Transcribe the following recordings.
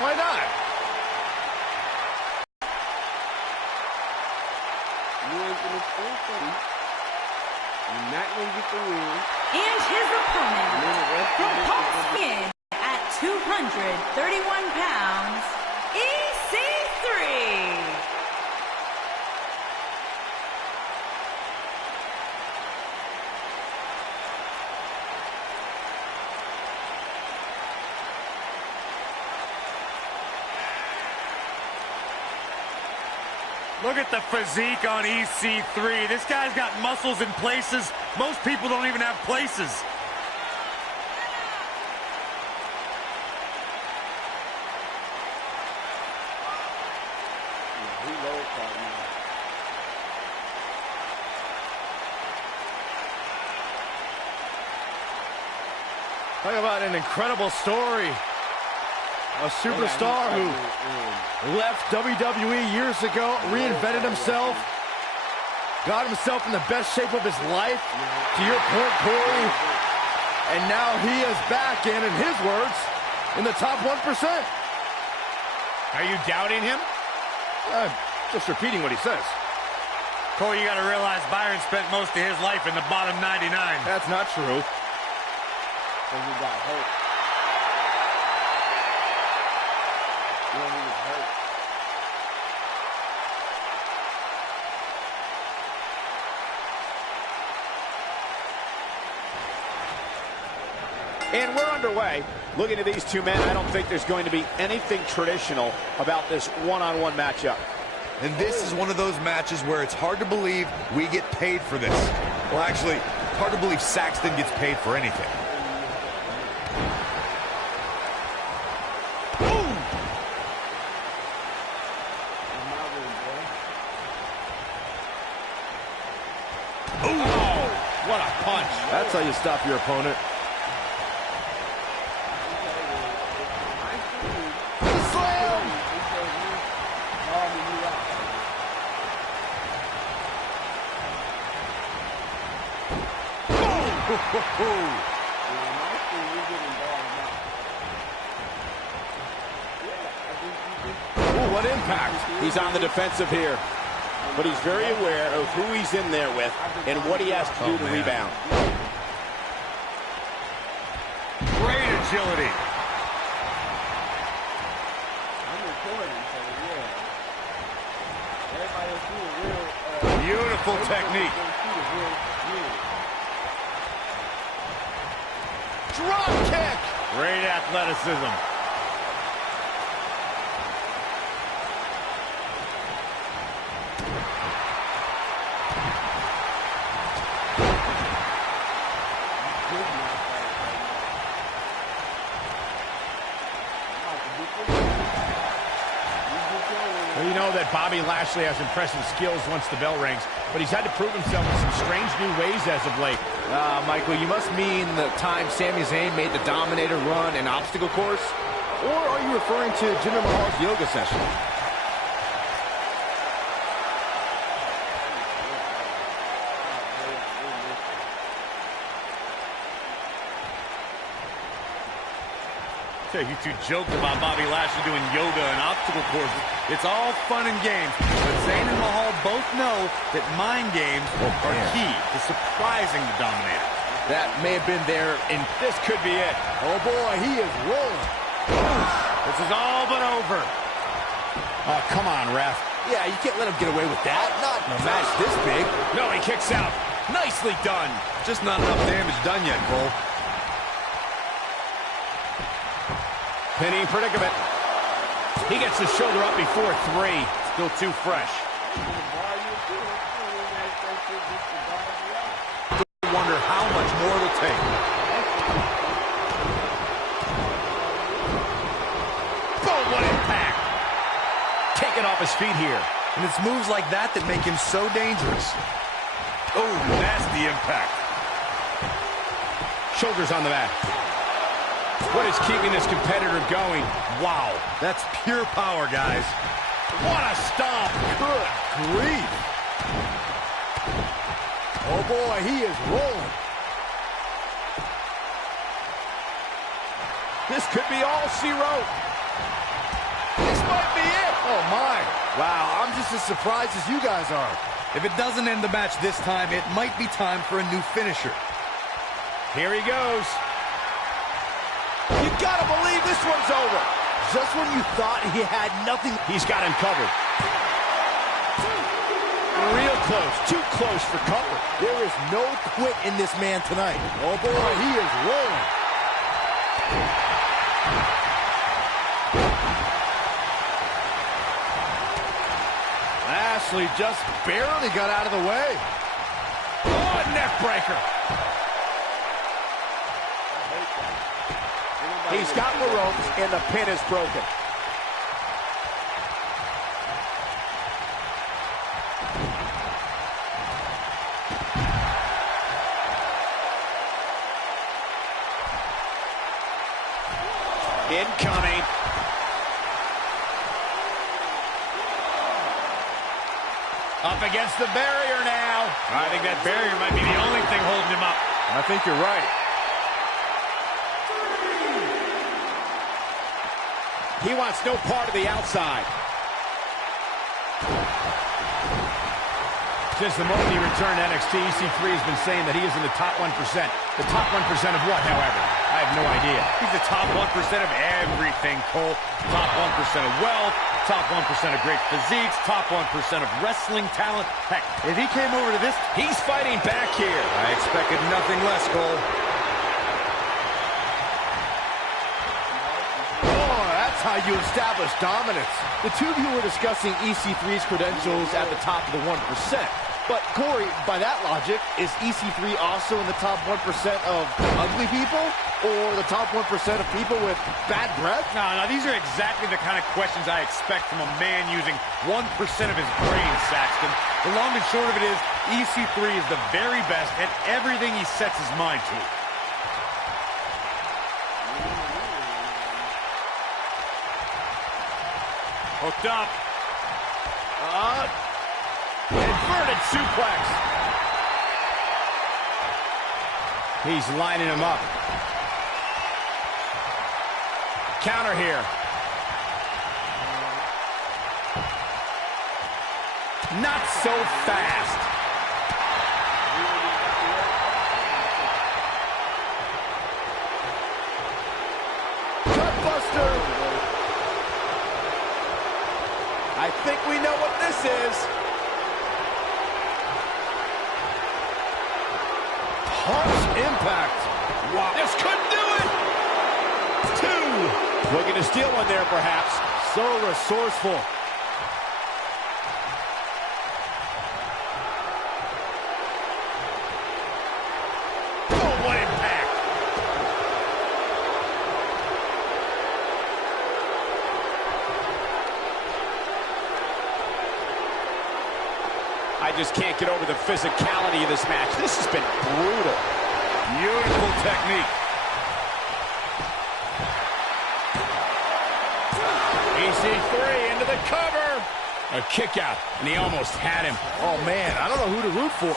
Why not? You ain't gonna score for him. You're not gonna get the win. And his opponent, repulsing at 231 pounds, EC3. Look at the physique on EC3. This guy's got muscles in places most people don't even have places. Talk about an incredible story. A superstar who left WWE years ago, reinvented himself, got himself in the best shape of his life, to your point, Corey, and now he is back in his words, in the top 1%. Are you doubting him? Just repeating what he says. Corey, you got to realize Byron spent most of his life in the bottom 99. That's not true. Because he got hurt. When he was hurt. And we're underway. Looking at these two men, I don't think there's going to be anything traditional about this one-on-one matchup. And this is one of those matches where it's hard to believe we get paid for this. Well, actually, hard to believe Saxton gets paid for anything. What a punch. That's how you stop your opponent. Slam! Ooh, what impact. He's on the defensive here. But he's very aware of who he's in there with and what he has to do to rebound. Great agility. I'm recording, so yeah. Everybody will see a real... Beautiful technique. Drop kick! Great athleticism. Well, you know that Bobby Lashley has impressive skills once the bell rings, but he's had to prove himself in some strange new ways as of late. Michael, you must mean the time Sami Zayn made the Dominator run and obstacle course? Or are you referring to Jinder Mahal's yoga session? You two joked about Bobby Lashley doing yoga and obstacle courses. It's all fun and games, but Zayn and Mahal both know that mind games are key to surprising the Dominator. That may have been there, and this could be it. Oh boy, he is rolling. This is all but over. Oh, come on, ref. Yeah, you can't let him get away with that. Not in a match this big. No, he kicks out. Nicely done. Just not enough damage done yet, Cole. Pinning predicament. He gets his shoulder up before 3. Still too fresh. I wonder how much more it'll take. Boom, what impact. Taken off his feet here. And it's moves like that that make him so dangerous. Oh, nasty impact. Shoulders on the mat. What is keeping this competitor going? Wow. That's pure power, guys. What a stomp. Good grief. Oh, boy, he is rolling. This could be all she wrote. might be it. Oh, my. Wow, I'm just as surprised as you guys are. If it doesn't end the match this time, it might be time for a new finisher. Here he goes. You gotta believe this one's over. Just when you thought he had nothing, He's got him covered. Real close, too close for comfort. there is no quit in this man tonight. Oh, boy, he is rolling. Lashley just barely got out of the way. Oh, neck breaker. He's got the ropes, and the pin is broken. Incoming. Up against the barrier now. I think that barrier might be the only thing holding him up. I think you're right. He wants no part of the outside. Since the moment he returned to NXT, EC3 has been saying that he is in the top 1%. The top 1% of what, however? I have no idea. He's the top 1% of everything, Cole. Top 1% of wealth, top 1% of great physiques, top 1% of wrestling talent. Heck, if he came over to this, He's fighting back here. I expected nothing less, Cole. Oh, that's how you establish dominance. The two of you were discussing EC3's credentials at the top of the 1%. But, Corey, by that logic, is EC3 also in the top 1% of ugly people? Or the top 1% of people with bad breath? No, these are exactly the kind of questions I expect from a man using 1% of his brain, Saxton. The long and short of it is, EC3 is the very best at everything he sets his mind to. Hooked up. Inverted suplex. He's lining him up. Counter here. Not so fast. Gutbuster! I think we know what this is. Harsh impact. Wow. This could do it. 2. Looking to steal one there, perhaps. So resourceful. Oh, what impact. I just can't get over the physicality of this match. This has been brutal. Beautiful technique. EC3 into the cover. A kick out, and he almost had him. Oh, man, I don't know who to root for.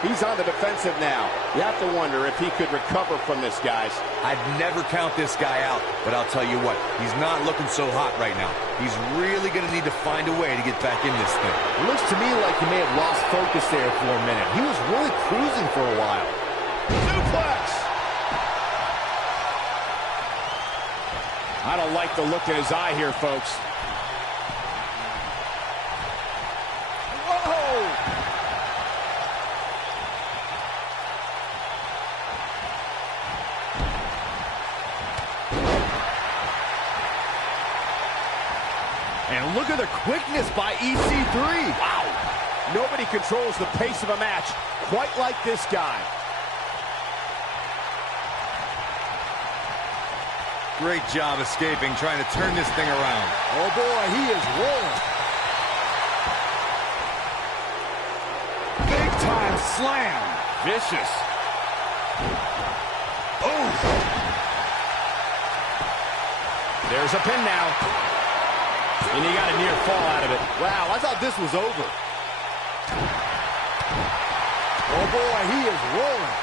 He's on the defensive now. You have to wonder if he could recover from this, guys. I'd never count this guy out, but I'll tell you what, he's not looking so hot right now. He's really going to need to find a way to get back in this thing. It looks to me like he may have lost focus there for a minute. He was really cruising for a while. Suplex. I don't like the look in his eye here, folks. And look at the quickness by EC3. Wow. Nobody controls the pace of a match quite like this guy. Great job escaping, trying to turn this thing around. Oh, boy, he is rolling. Big time slam. Vicious. Oh. There's a pin now. And he got a near fall out of it. Wow, I thought this was over. Oh, boy, he is rolling.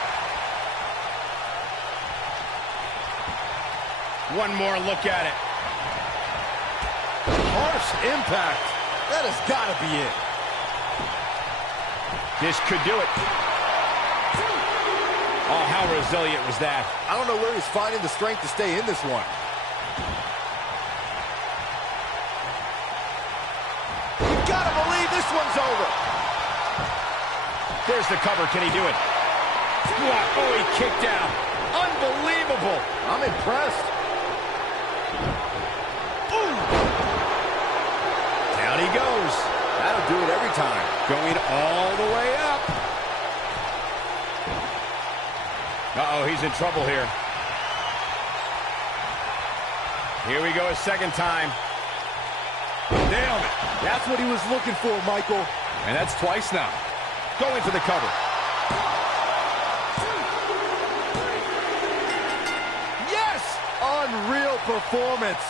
One more look at it. Harsh impact. That has got to be it. This could do it. Oh, how resilient was that? I don't know where he's finding the strength to stay in this one. You gotta believe this one's over. There's the cover. Can he do it? Wow. Oh, he kicked out. Unbelievable. I'm impressed. Ooh. Down he goes. That'll do it every time. Going all the way up. Uh-oh, he's in trouble here. Here we go a second time. Nailed it. That's what he was looking for, Michael. And that's twice now. Going for the cover. Yes! Unreal performance.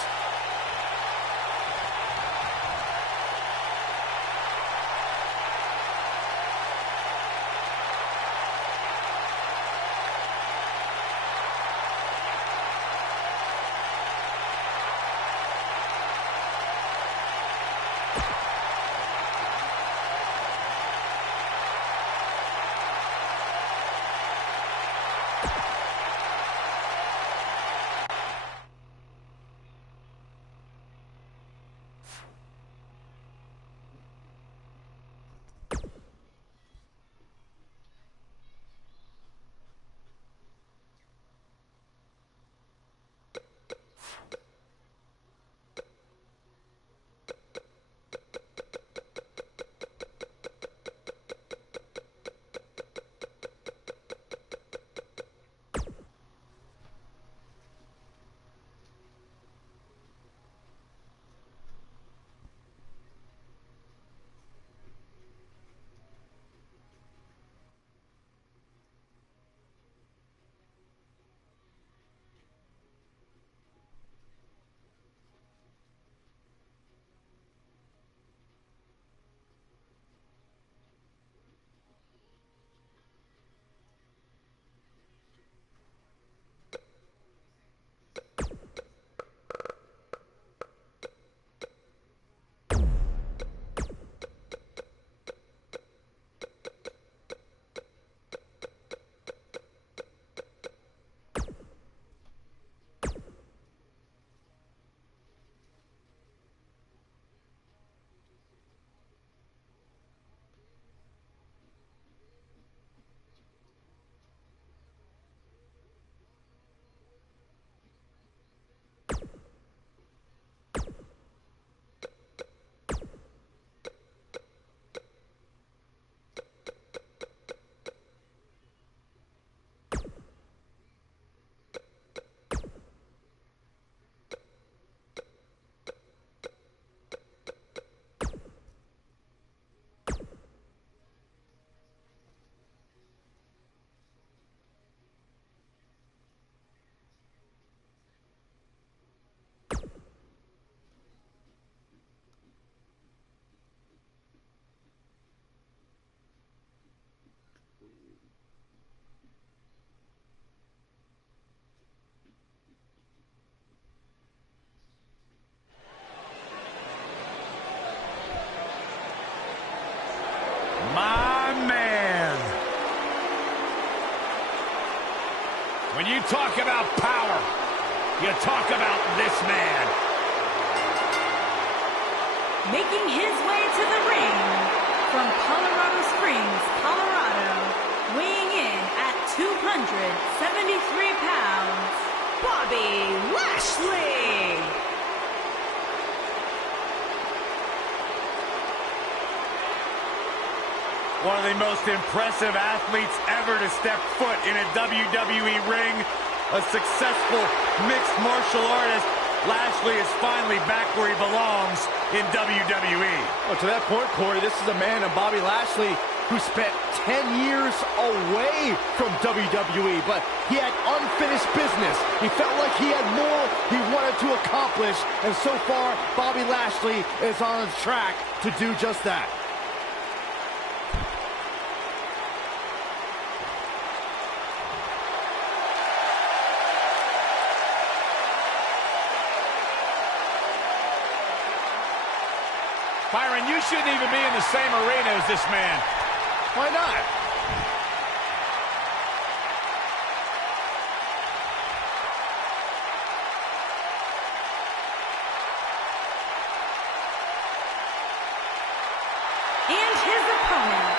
My man. When you talk about power, you talk about this man. Making his way to the ring from Colorado Springs, Colorado, weighing in at 273 pounds, Bobby Lashley. One of the most impressive athletes ever to step foot in a WWE ring. A successful mixed martial artist. Lashley is finally back where he belongs in WWE. Well, to that point, Corey, this is a man of Bobby Lashley who spent 10 years away from WWE, but he had unfinished business. He felt like he had more he wanted to accomplish, and so far, Bobby Lashley is on his track to do just that. Byron, you shouldn't even be in the same arena as this man. Why not? And his opponent,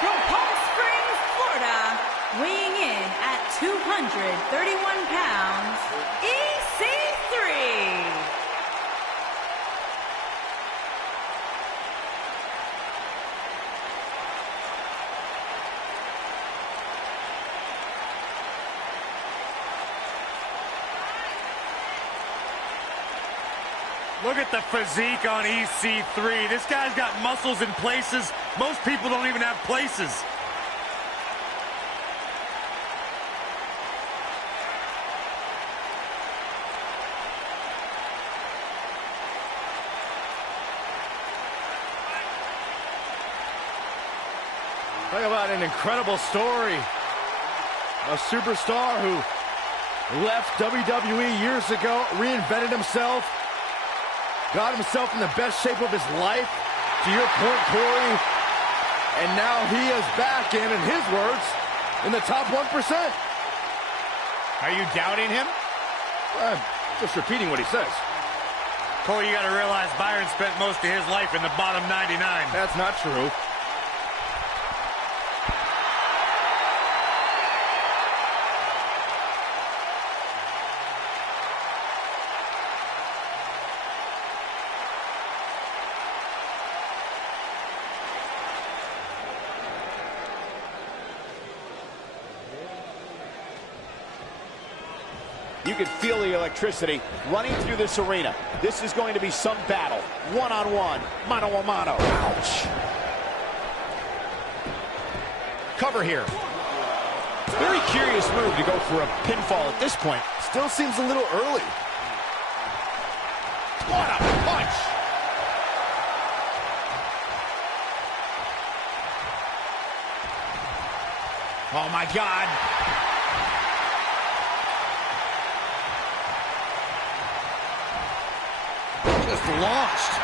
from Palm Springs, Florida, weighing in at 231 pounds, EC3. Look at the physique on EC3. This guy's got muscles in places most people don't even have places. Talk about an incredible story. A superstar who left WWE years ago, reinvented himself, got himself in the best shape of his life, to your point, Corey, and now he is back in his words, in the top 1%. Are you doubting him? I'm just repeating what he says. Corey, you got to realize Byron spent most of his life in the bottom 99. That's not true. You can feel the electricity running through this arena. This is going to be some battle. One-on-one, mano-a-mano. Ouch. Cover here. Very curious move to go for a pinfall at this point. Still seems a little early. What a punch! Oh, my God. Just launched.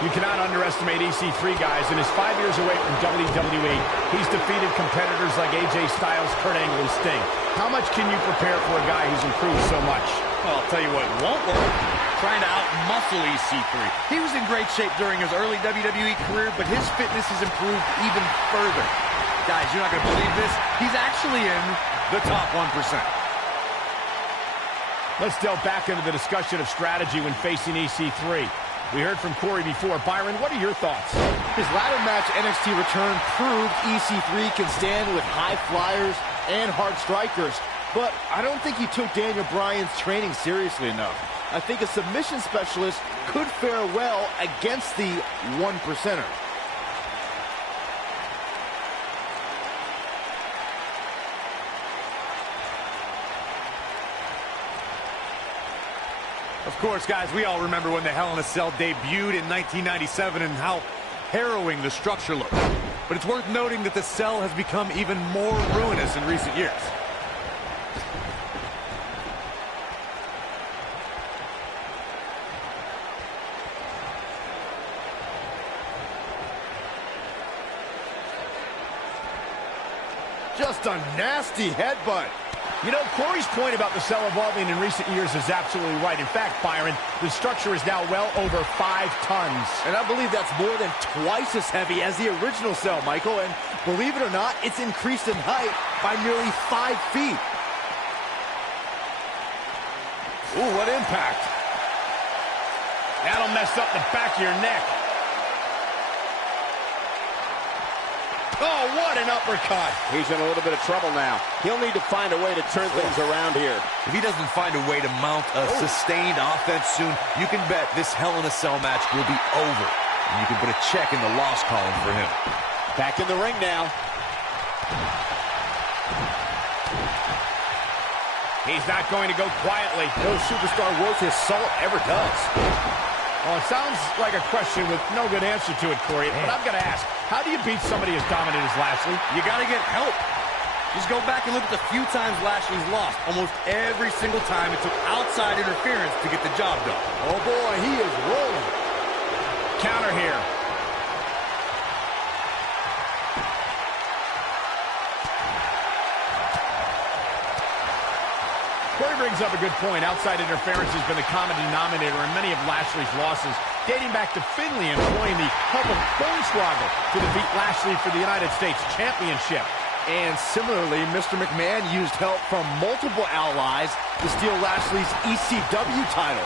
You cannot underestimate EC3, guys. In his 5 years away from WWE, he's defeated competitors like AJ Styles, Kurt Angle, and Sting. How much can you prepare for a guy who's improved so much? Well, I'll tell you what won't work. Trying to out-muscle EC3. He was in great shape during his early WWE career, but his fitness has improved even further. Guys, you're not going to believe this. He's actually in the top 1%. Let's delve back into the discussion of strategy when facing EC3. We heard from Corey before. Byron, what are your thoughts? His ladder match NXT return proved EC3 can stand with high flyers and hard strikers, but I don't think he took Daniel Bryan's training seriously enough. I think a submission specialist could fare well against the 1%er. Of course, guys, we all remember when the Hell in a Cell debuted in 1997 and how harrowing the structure looked. But it's worth noting that the cell has become even more ruinous in recent years. Just a nasty headbutt. You know, Corey's point about the cell evolving in recent years is absolutely right. In fact, Byron, the structure is now well over 5 tons. And I believe that's more than twice as heavy as the original cell, Michael. And believe it or not, it's increased in height by nearly 5 feet. Ooh, what impact. That'll mess up the back of your neck. Oh, what an uppercut. He's in a little bit of trouble now. He'll need to find a way to turn things around here. If he doesn't find a way to mount a sustained offense soon, you can bet this Hell in a Cell match will be over. And you can put a check in the loss column for him. Back in the ring now. He's not going to go quietly. No superstar worth his salt ever does. Well, it sounds like a question with no good answer to it, Corey, but I've got to ask, how do you beat somebody as dominant as Lashley? You got to get help. Just go back and look at the few times Lashley's lost. Almost every single time it took outside interference to get the job done. Oh boy, he is rolling. Counter here. Corey brings up a good point. Outside interference has been the common denominator in many of Lashley's losses, dating back to Finley employing the help of Hornswoggle to defeat Lashley for the United States Championship. And similarly, Mr. McMahon used help from multiple allies to steal Lashley's ECW title.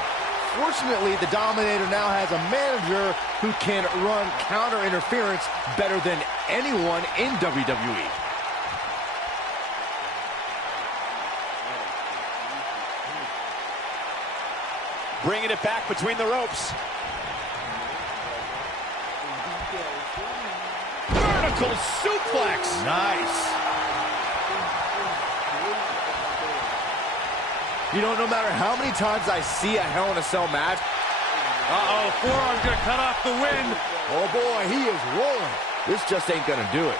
Fortunately, the Dominator now has a manager who can run counter interference better than anyone in WWE. Bringing it back between the ropes. Vertical suplex. Nice. You know, no matter how many times I see a Hell in a Cell match. Uh-oh, forearm's going to cut off the wind. Oh boy, he is rolling. This just ain't going to do it.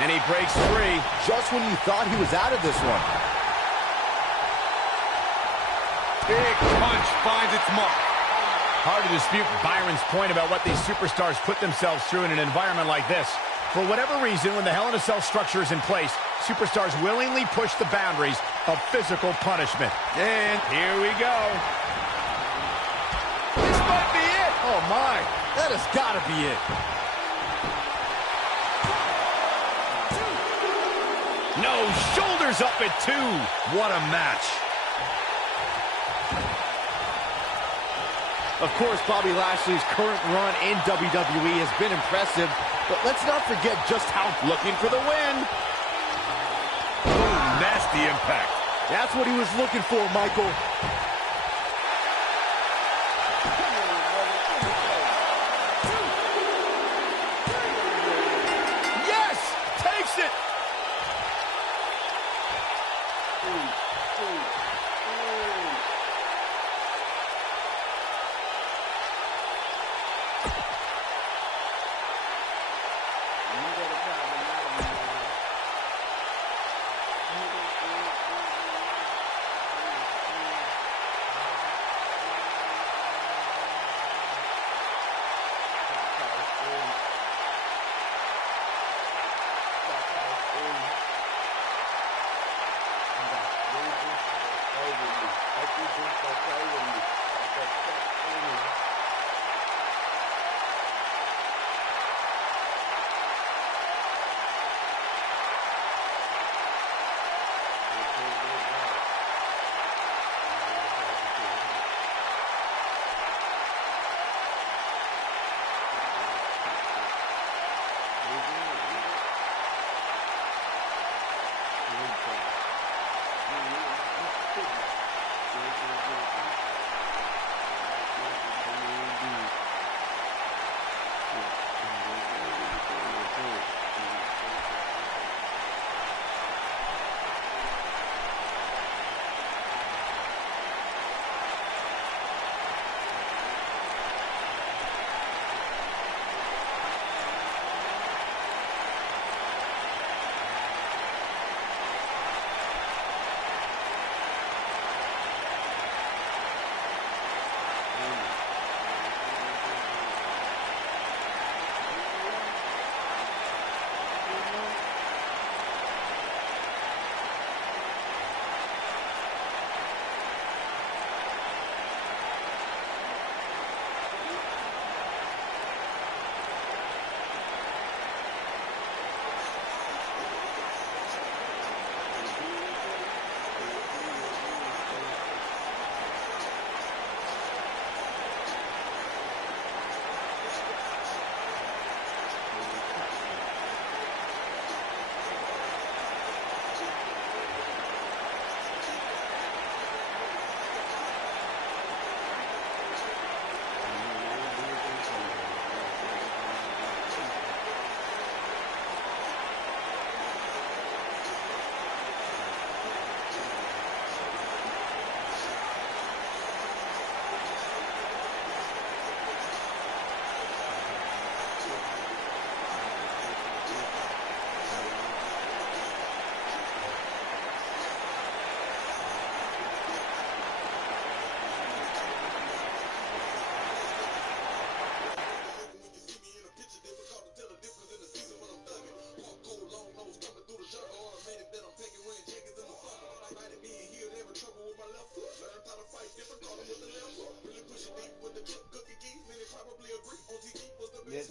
And he breaks free. Just when you thought he was out of this one. Big punch finds its mark. Hard to dispute Byron's point about what these superstars put themselves through in an environment like this. For whatever reason, when the Hell in a Cell structure is in place, superstars willingly push the boundaries of physical punishment. And here we go. This might be it. Oh my, that has got to be it. No, shoulders up at 2. What a match. Of course, Bobby Lashley's current run in WWE has been impressive, but let's not forget just how Looking for the win. Boom, nasty impact. that's what he was looking for, Michael. Yes! Takes it!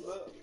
Look.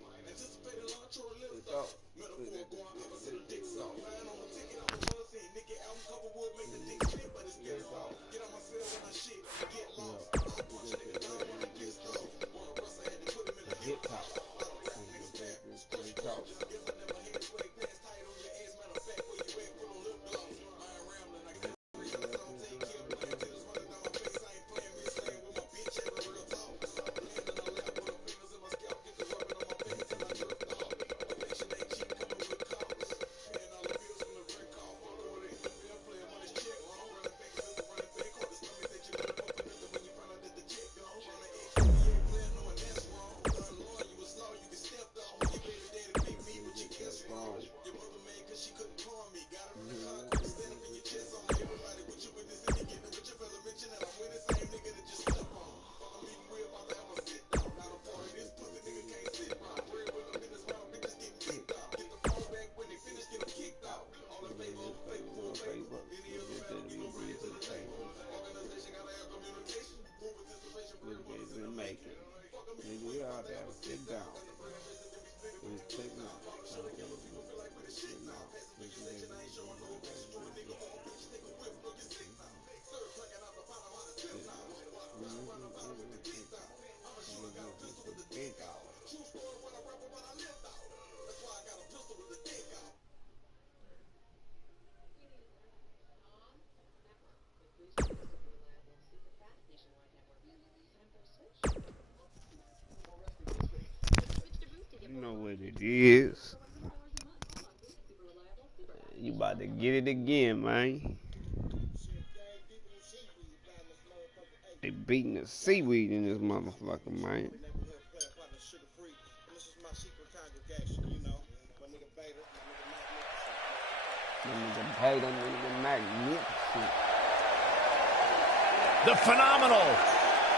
You know what it is. You about to get it again, man. They beating the seaweed in this motherfucker, man. The phenomenal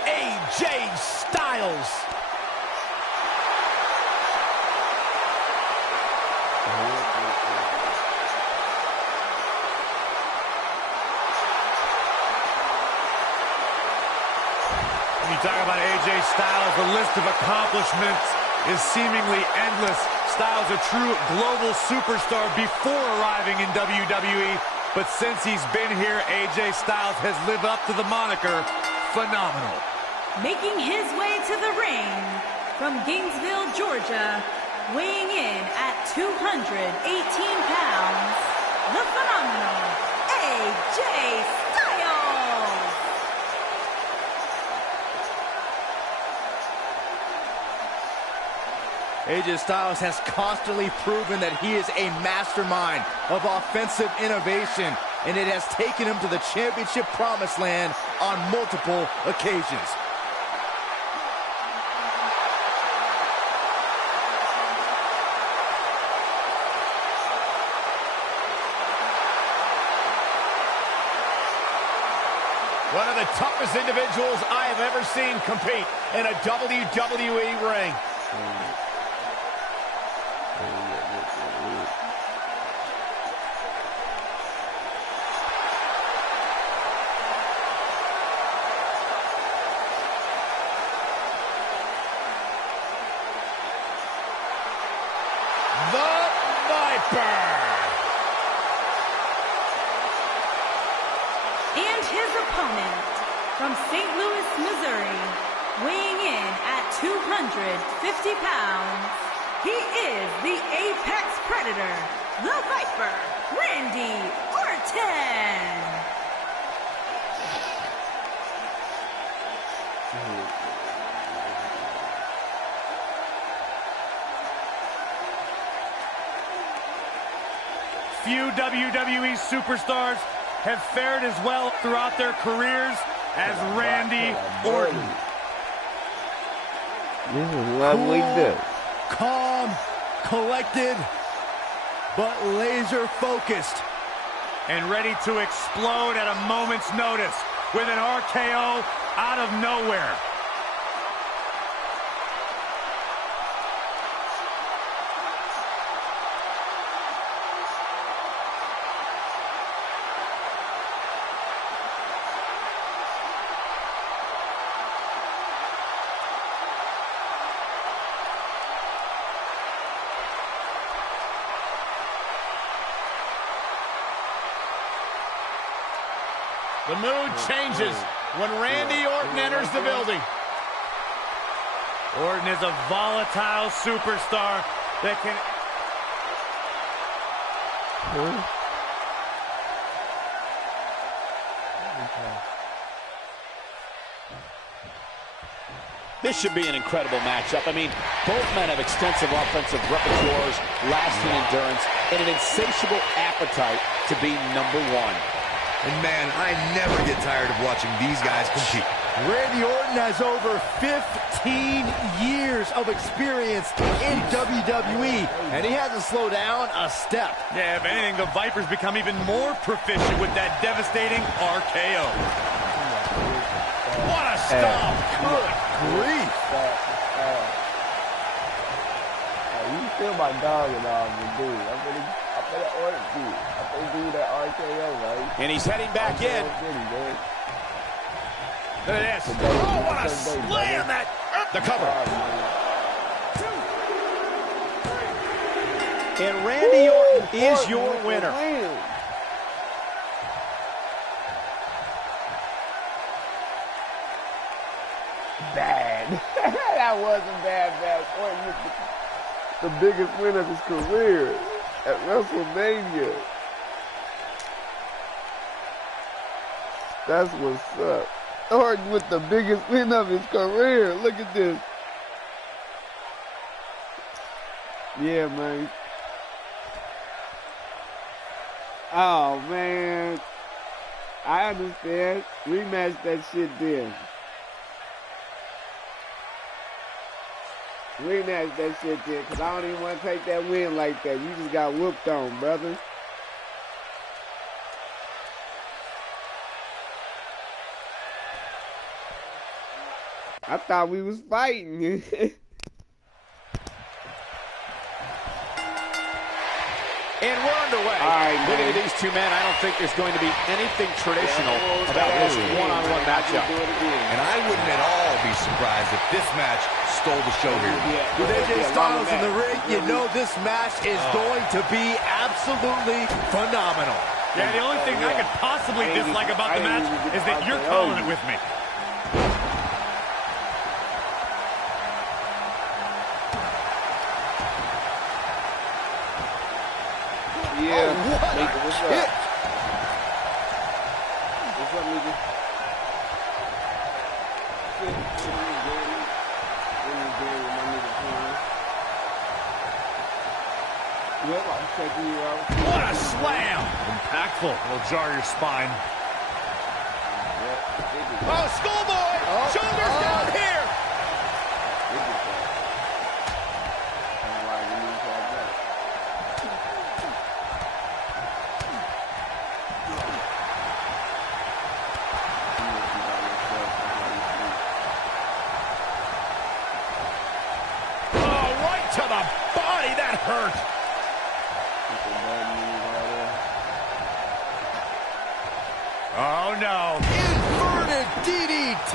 AJ Styles. When you talk about AJ Styles, the list of accomplishments is seemingly endless. Styles a true global superstar before arriving in WWE, but since he's been here, AJ Styles has lived up to the moniker phenomenal. Making his way to the ring from Gainesville, Georgia, weighing in at 218 pounds, the phenomenal AJ Styles. AJ Styles has constantly proven that he is a mastermind of offensive innovation, and it has taken him to the championship promised land on multiple occasions. One of the toughest individuals I have ever seen compete in a WWE ring. The Viper. And his opponent from St. Louis, Missouri, weighing in at 250 pounds, he is the Apex Predator, the Viper, Randy Orton. Few WWE superstars have fared as well throughout their careers as Randy Orton. This is what we do. Calm, collected, but laser focused. And ready to explode at a moment's notice with an RKO out of nowhere. The mood changes when Randy Orton enters the building. Orton is a volatile superstar that can... This should be an incredible matchup. I mean, both men have extensive offensive repertoires, lasting endurance, and an insatiable appetite to be number one. And man, I never get tired of watching these guys compete. Randy Orton has over 15 years of experience in WWE, and he hasn't slowed down a step. Yeah, if anything, the Viper's become even more proficient with that devastating RKO. What a stomp! Good grief. You still my dog and all, dude. I'm gonna Orton do. I'm gonna do that RKO, right? And he's heading back in. Look at this. Oh, what a slam that. The cover. And Randy Orton is your winner. Bad. That wasn't bad. Orton was the biggest win of his career at WrestleMania. That's what's up. Orton with the biggest win of his career. Look at this. Yeah, man. Oh, man. I understand. Rematch that shit then. Rematch that shit then, because I don't even want to take that win like that. You just got whooped on, brother. I thought we was fighting. And we're underway. All right, looking man. at these two men, I don't think there's going to be anything traditional about this one-on-one matchup. And I wouldn't at all be surprised if this match stole the show here. With AJ Styles in the ring, you know this match is going to be absolutely phenomenal. Yeah, the only thing I could possibly dislike about the match is that you're calling it with me. Yeah. Oh, what a What's kick. up? What's up, nigga? What a slam. Impactful. Will jar your spine. Oh, schoolboy. Shoulders down here. To the body, that hurt. Oh, no. Inverted DDT.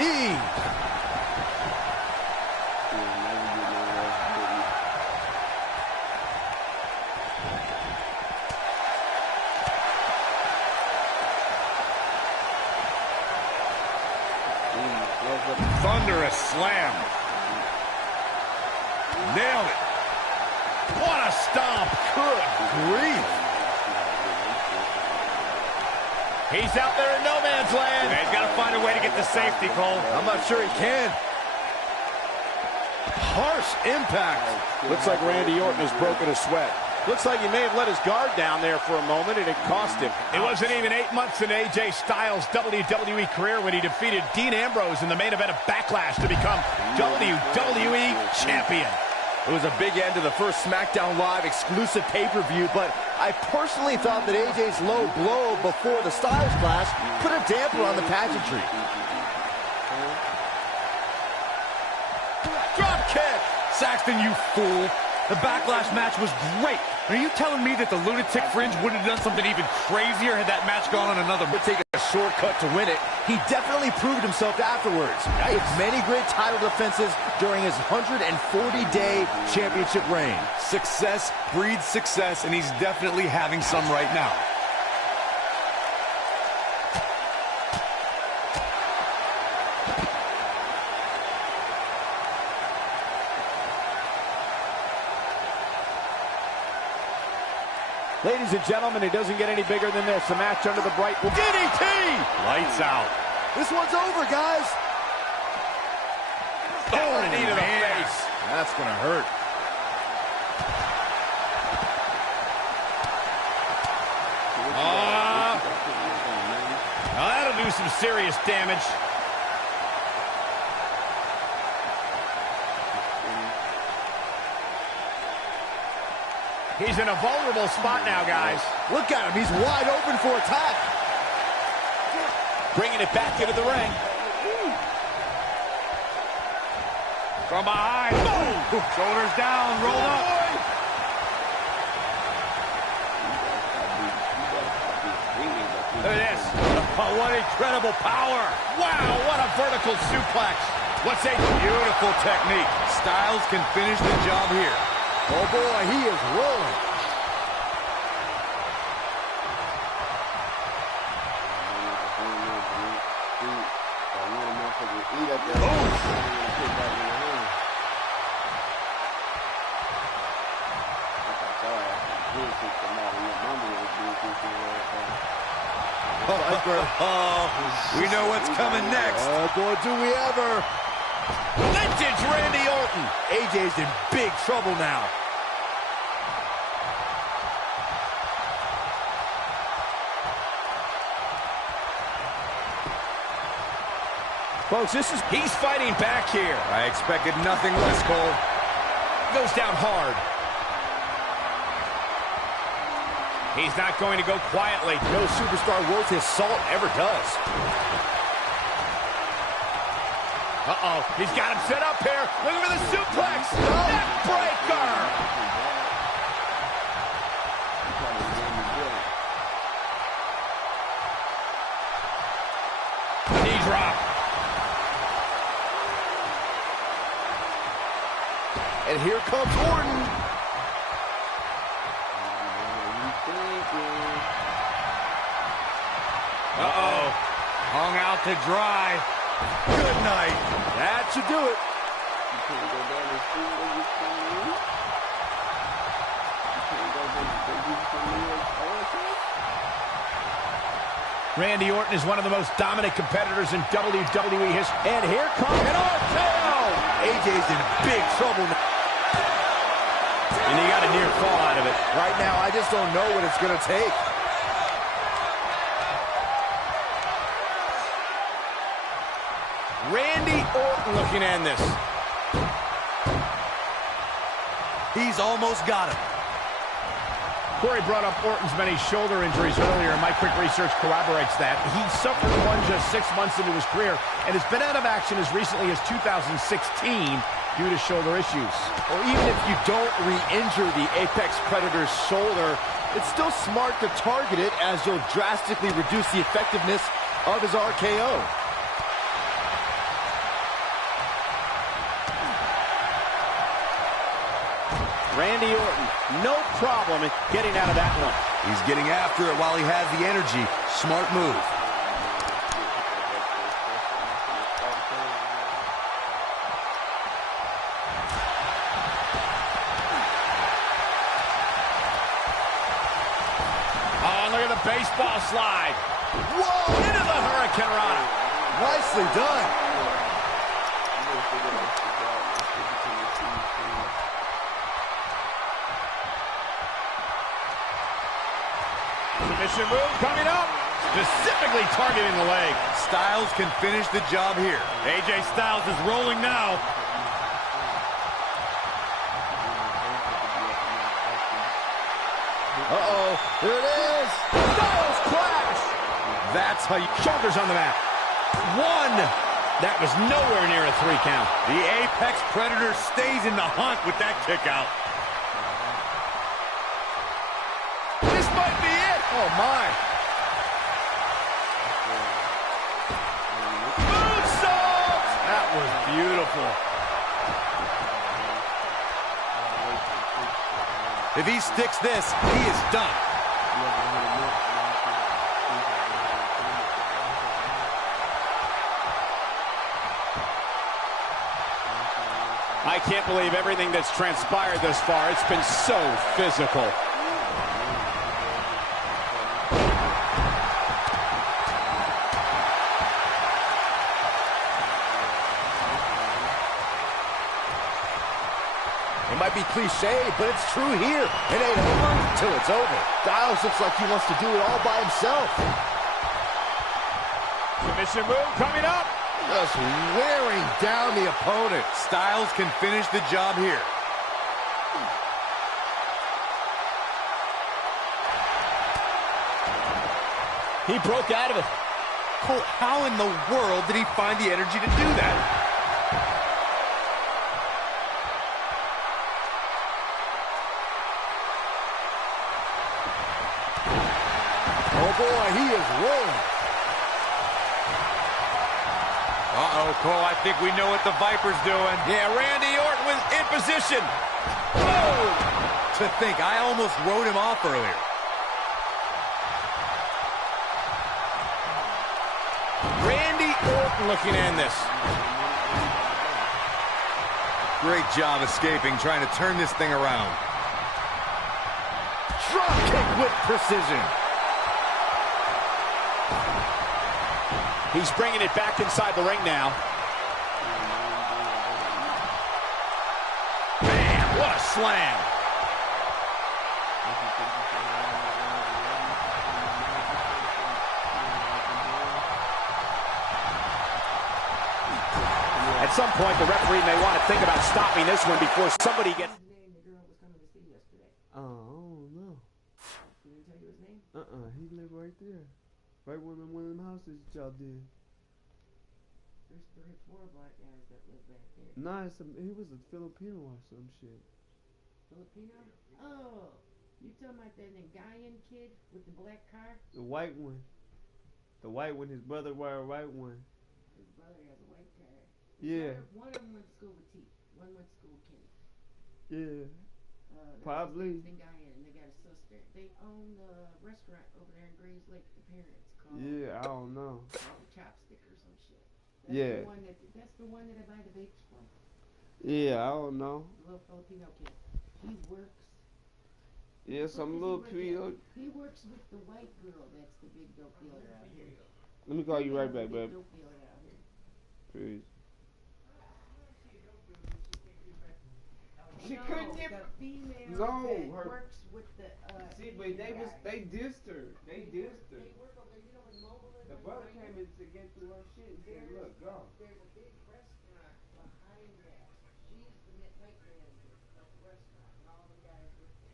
Thunderous slam. Nailed it. What a stomp. Good grief. He's out there in no man's land. Yeah, he's got to find a way to get to safety, Cole. I'm not sure he can. Harsh impact. Looks like Randy Orton has broken a sweat. Looks like he may have let his guard down there for a moment, and it cost him. It wasn't even 8 months in AJ Styles' WWE career when he defeated Dean Ambrose in the main event of Backlash to become WWE Champion. It was a big end to the first SmackDown Live exclusive pay-per-view, but I personally thought that AJ's low blow before the Styles Clash put a damper on the pageantry. Drop kick. Saxton, you fool. The Backlash match was great. Are you telling me that the Lunatic Fringe wouldn't have done something even crazier had that match gone on another... But taking a shortcut to win it, he definitely proved himself afterwards. With many great title defenses during his 140-day championship reign. Success breeds success, and he's definitely having some right now. Ladies and gentlemen, it doesn't get any bigger than this. A match under the bright DDT! Lights out. This one's over, guys. Oh, knee to the face. That's going to hurt. Now that'll do some serious damage. He's in a vulnerable spot now, guys. Look at him. He's wide open for attack. Bringing it back into the ring. From behind. Boom! Shoulders down, rolled up. Look at this. Oh, what incredible power. Wow, what a vertical suplex. What's a Beautiful technique. Styles can finish the job here. Oh, boy, he is rolling. We know what's coming next. Oh, boy, do we ever. vintage Randy Orton? AJ's in big trouble now. Folks, he's fighting back here. I expected nothing less, Cole. Goes down hard. He's not going to go quietly. No superstar worth his salt ever does. Uh-oh, he's got him set up here. Looking for the suplex. Neck breaker. Knee drop. And here comes Orton. Uh-oh. Hung out to dry. Good night. That should do it. Randy Orton is one of the most dominant competitors in WWE history. And here comes an RKO. AJ's in big trouble now. And he got a near fall out of it. Right now, I just don't know what it's going to take. Randy Orton looking to end this. He's almost got him. Corey brought up Orton's many shoulder injuries earlier, and my quick research corroborates that. He suffered one just 6 months into his career and has been out of action as recently as 2016 due to shoulder issues. Or even if you don't re-injure the Apex Predator's shoulder, it's still smart to target it as you'll drastically reduce the effectiveness of his RKO. Randy Orton, no problem in getting out of that one. He's getting after it while he has the energy. Smart move. Oh, look at the baseball slide. Whoa, into the Hurricane Rana. Nicely done. Submission move coming up. Specifically targeting the leg. Styles can finish the job here. AJ Styles is rolling now. Uh-oh, here it is. Styles clash. That's how you... Shoulders on the mat. One. That was nowhere near a 3 count. The Apex Predator stays in the hunt with that kick out. This might be it. Oh, my. Moonsault. That was beautiful. If he sticks this, he is done. I can't believe everything that's transpired thus far. It's been so physical. It might be cliche, but it's true here. It ain't over till it's over. Styles looks like he wants to do it all by himself. Submission move coming up. Just wearing down the opponent. Styles can finish the job here. He broke out of it. Cole, how in the world did he find the energy to do that? Oh boy, he is rolling. Uh-oh, Cole, I think we know what the Viper's doing. Yeah, Randy Orton was in position. Oh! To think, I almost wrote him off earlier. Randy Orton looking to end this. Great job escaping, trying to turn this thing around. Drop kick with precision. He's bringing it back inside the ring now. Man, what a slam. At some point, the referee may want to think about stopping this one before somebody gets... I don't know. He didn't tell you his name? He lived right there. Right when one of them houses y'all did. There's 3 or 4 black guys that live back there. Nah, he was a Filipino or some shit. Filipino? Oh, you talking about that Nagayan kid with the black car? The white one. The white one, his brother wore a white one. His brother has a white car. Yeah. One of them went to school with T. One went to school with Kenny. Yeah. Probably. Nagayan, and they got a sister. They own a restaurant over there in Grays Lake, the parents. Yeah, I don't know. Chopstick or some shit. Yeah. That's the one that I buy the bakes from. Yeah, I don't know. The little Filipino kid. He works. Yeah, some little Filipino. He works with the white girl that's the big dope dealer out here. Let me call you right back, babe. Dope dealer out here. Please. She couldn't get the female that works with the see, but they dissed her. They dissed her. They work over there, you know, when mobile is. The brother came in to get through her shit and said, look, go. There's a big restaurant behind that. She's the night manager of the restaurant, and all the guys with her.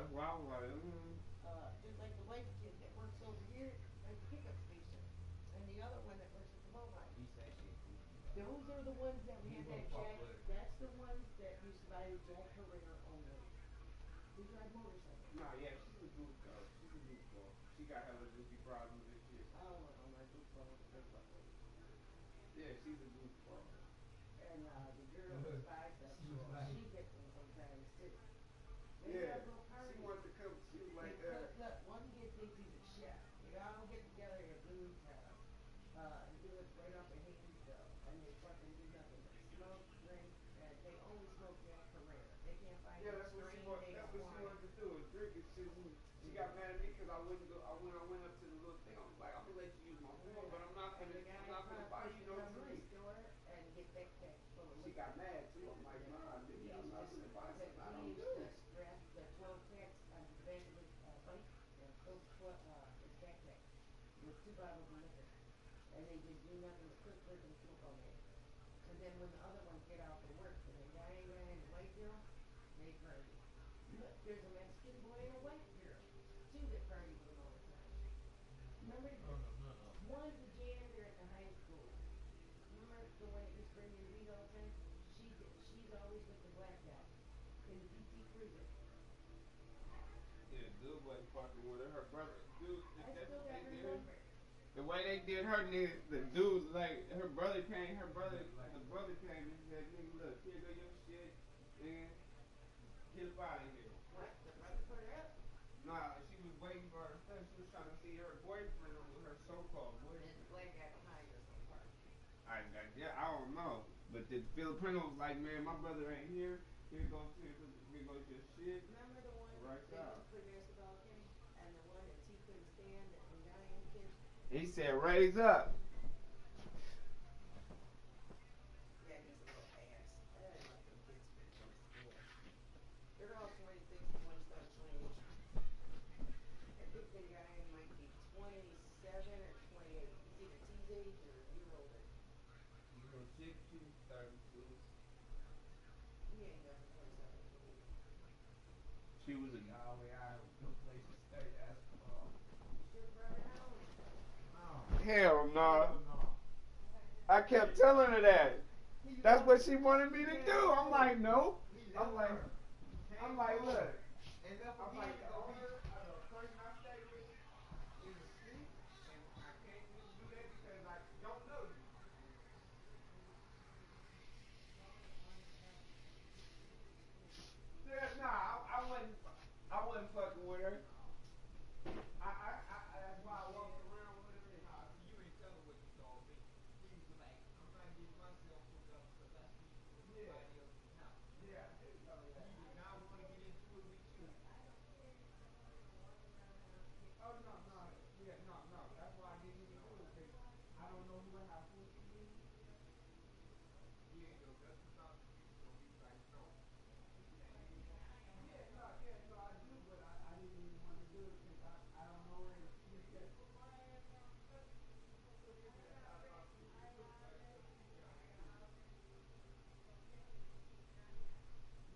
That's why I was like, Just like the white kid that works over here at the pickup station, and the other one that works at the mobile. Those are the ones that we had that Jack. That's the ones that used to buy the Jack Herrera only. Who drive motorcycles? nah, yeah, she's a goofball. She's a goofball. She got hella goofy problems and shit. Oh, my goofball is a big one. Yeah, she's a goofball. And the girl that buys that she gets them sometimes too. They Yeah, have a little party. she wanted to come. She was like, Look, one kid thinks he's a chef. They all get together at Blue Town. He lives right off of Haynesville, and they fucking do nothing but smoke, drink, and they only smoke Jack Herrera. They can't find yeah, a that's what she strain wanted. they That's don't what she want. wanted to do. Is drink and shit. She got mad at me because I wouldn't go. I went up to the little thing. I was like, I'm gonna let you use my phone, but I'm not And the guy gonna buy you no come to the drink. store and get backpacks full of She liquor. got mad too. I'm like, nah, nigga, I'm not gonna buy something I don't He do. used to strap the 12 packs on the back of his bike and fill his backpack with 2 bottles of liquor. And they just do nothing but cook, drink, and smoke all night. And then when the other ones get out for work, and the guy and the white girl, they party. Look, there's a Mexican boy and a white girl, 2 that party with them all the time. Remember, one's a janitor at the high school. Remember the one that used to bring me weed all the time? She's always with the black guy in the PT Cruiser. Yeah, dude wasn't fucking with her. Her brother, dude. I still got her number. The way they did her, nigga, the dude, like, the brother came and said, nigga, look, here go your shit, nigga, get up out of here. What? The brother put her up? Nah, she was waiting for her friend. She was trying to see her boyfriend with her so-called And boyfriend. the black guy behind her from party. I don't know. But the Filipino was like, man, my brother ain't here. Here goes your shit. Remember the one Right that out. used to put basketball in? And the one that T couldn't stand, that Hungarian kid? He said, raise up. Yeah, he's a little ass. I like them kids. 6'2", 32. He ain't never played WWE. She was a always I was no place to stay. Basketball. You should have brought her home. Hell no. I had to I kept telling her that. That's what she wanted me to do. I'm like, no. I'm like, look. I'm like, the owner of the person I stay with is asleep, and I can't just do that because I don't know you. Yeah, nah, I wasn't fucking with her. That's why I walked around with her. And, see, you ain't telling what you told me. He was like, I'm not getting myself hooked up because I sleep with somebody else's house. Yeah, I did tell her that. He did not want to get into it with you. I don't care if I want her to walk around the house and get Oh, no, no, yeah, no. That's why I didn't even do it because I don't know how who she is. Yeah, yo, that's about the future. So he was like, no. Yeah, no, I do, but I didn't even want to do it because I don't know her and she just.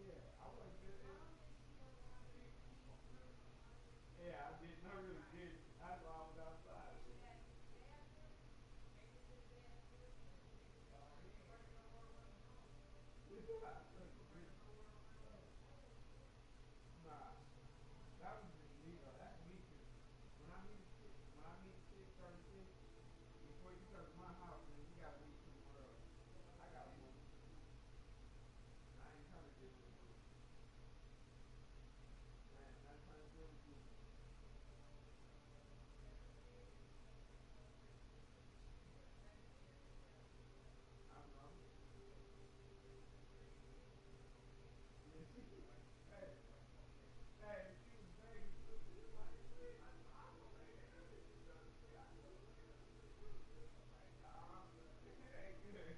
Yeah, I wasn't just. Yeah, I didn't. I really didn't. That's why I was outside. Nah, that was just me though. That's me because when I meet chick 36, before you come to my house, man, you gotta leave somewhere else. I gotta move. I ain't trying to deal with you. I am not trying to deal with you. I know. Yeah, she. Hey, hey, she was begging too. She was like, please, I know where it is. You know what I'm saying? I know where it is. I'm like, nah, it ain't good.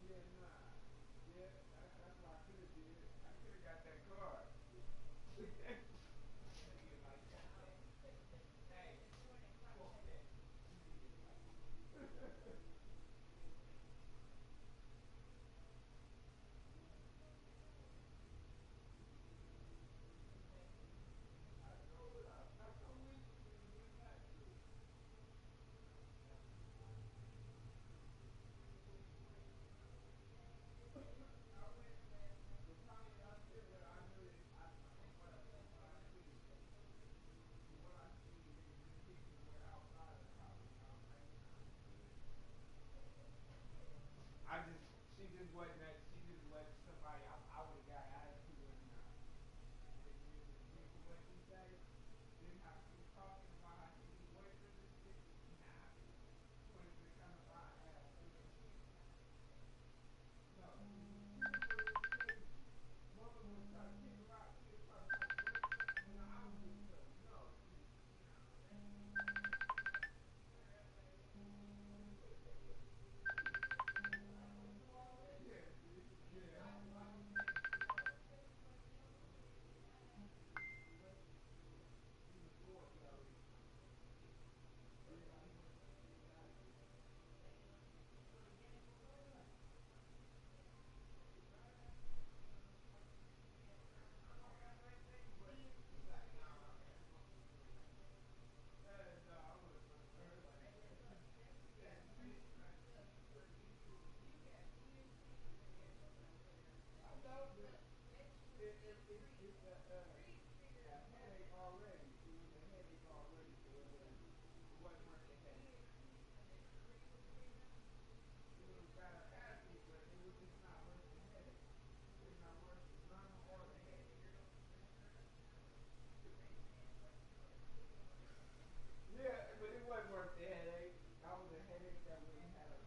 Yeah, nah. Yeah, that's what I could have did. I could have got that card. I told her. I told Lisa she was getting back to her. I went the time that I spent with her. I knew that from what I see, it just hit somewhere outside of the house. And I was like, nah, I'm good. She just wasn't somebody I would have got attitude with now. And from what she say, then how she was talking about how she get boyfriends and shit, nah. She wasn't the kind of attitude. No, she was really serious. Mother would try to kick her out. She would try to fuck with her. And I would just tell her, no, yeah, see? Yeah. She was spoiled, though. Yeah. No, I wouldn't fuck with her like that. Yeah, see? I know, but it's a headache already. It was a headache already, so it wasn't worth the headache. She was a better athlete, but it's not worth the headache. It's not worth the drama or the headache. Yeah, but it wasn't worth the headache. That was a headache that would have had a.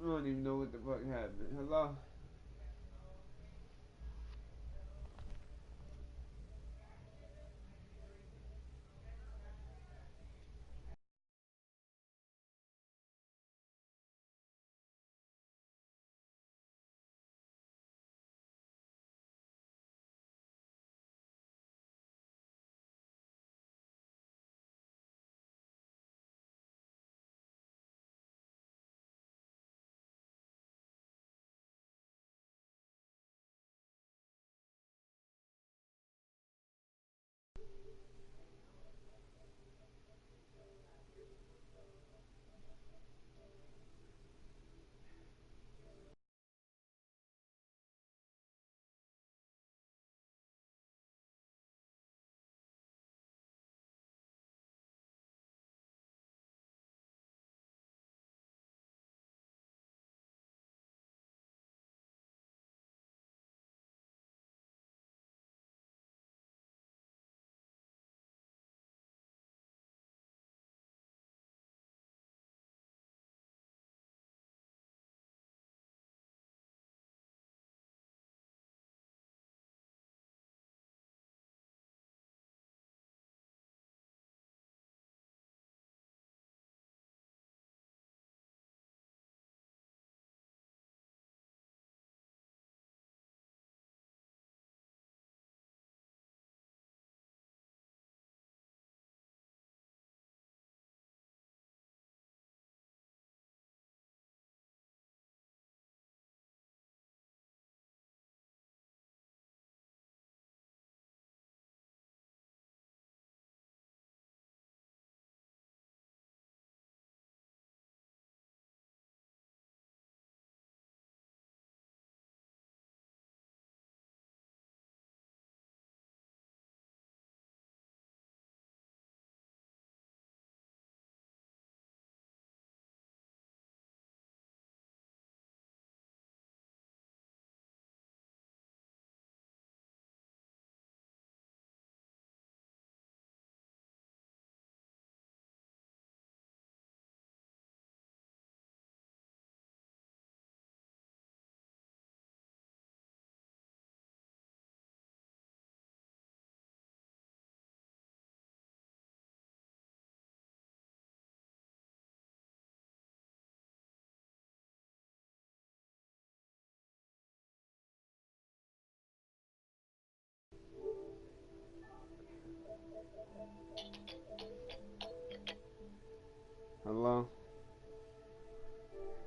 I don't even know what the fuck happened. Hello? Hello?